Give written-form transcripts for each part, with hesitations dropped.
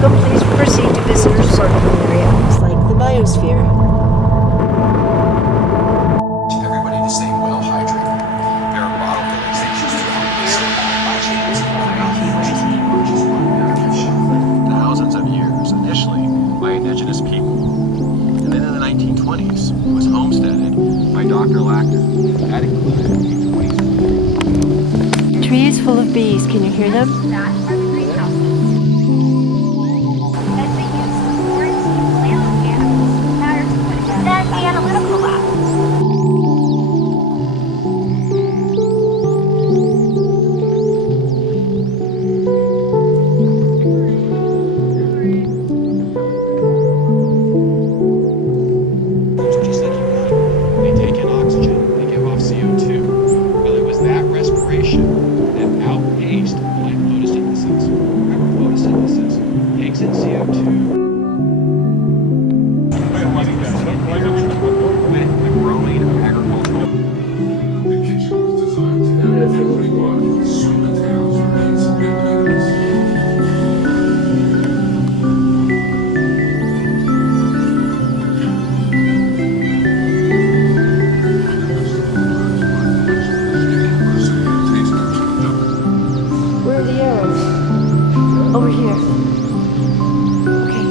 welcome. Please proceed to visitors' parking area. It's like the Biosphere. Everybody to stay well hydrated. There are bottle fillings throughout thousands of years, initially by indigenous people. And then in the 1920s, it was homesteaded by Dr. Lacker. That included Trees full of bees. Can you hear them? That are the greenhouses that they use to quarantine plants and animals prior to putting them in the analytical lab. just like humanity. They take in oxygen, they give off CO2. Well, it was that respiration that outpaced like photosynthesis. Remember photosynthesis takes in CO2. With the growing of agricultural. Where are the arrows? Over here. Okay.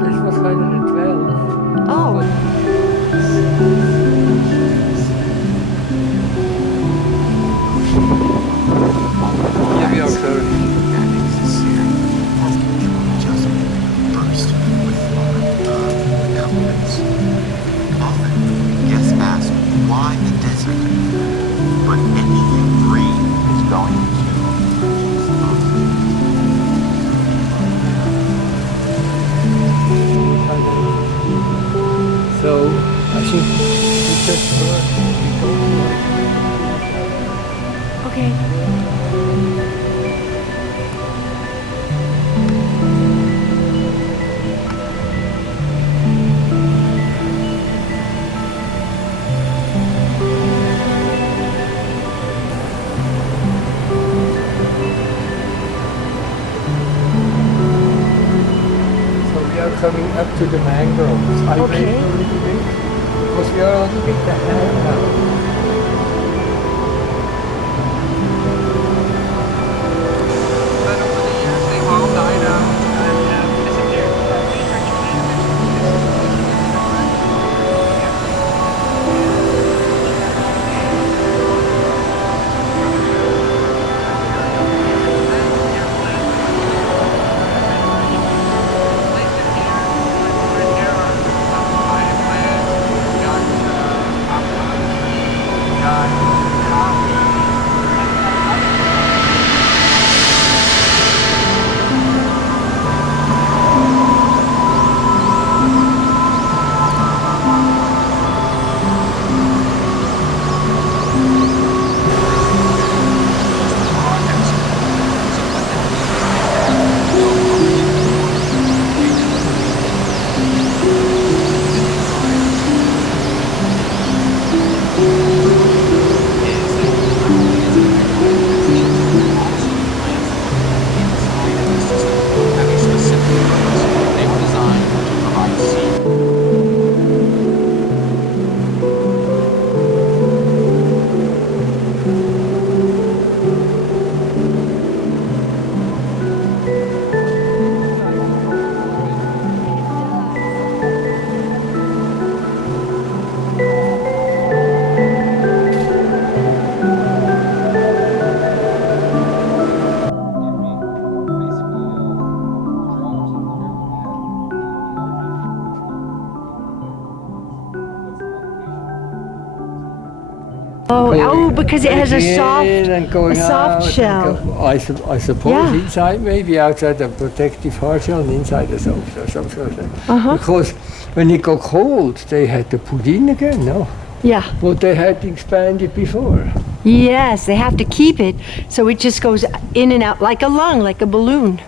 This was 112. Oh. Yeah, we are close. First, with confidence. Often, guests ask, why the desert? But anything green is going to So I think we just Okay. So we are coming up to the mangroves. I Okay. wait a little bit because we are a little bit ahead now. But over the years they've all died out and disappeared. Oh, because it has a breaking soft, in and going soft out shell. and I suppose Yeah. inside, maybe outside a protective hard shell and inside a soft shell, some sort of thing. Uh-huh. Because when it got cold, they had to put in again, no? Yeah. But they had expanded before. Yes, they have to keep it so it just goes in and out like a lung, like a balloon.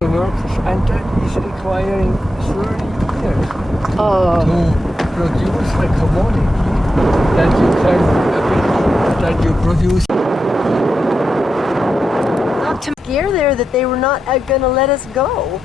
The workers, and that is requiring 30 years Oh. to produce a commodity that you can, that you produce. Not to scare there that they were not going to let us go.